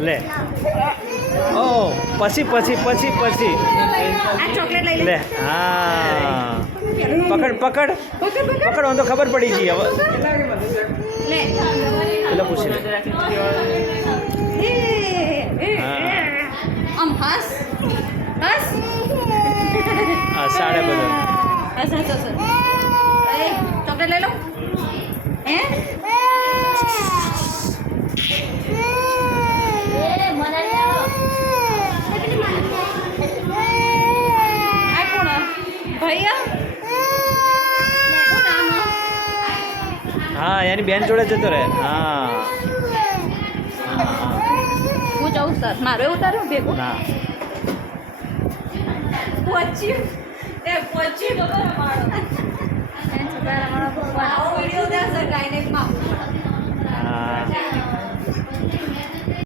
લે ઓ પછી પછી પછી પછી લે હા પકડ પકડ પકડ તો ખબર પડી ગઈ હવે પેલો પૂછી લે આમ હસ હસ હા સાડે બધું હસ હસ હસ એ ચોકલેટ લઈ લો હે આ કોણ ભૈયા કોણ આમ હા એની બેન જોડે જતો રહે હા હું જાઉં સર મારો એવું તારું ભેગું ના પહોંચ્યું એ પહોંચ્યું બરાબર મારો છોકરા મારો વિડીયો ત્યાં સર ગાયનેકમાં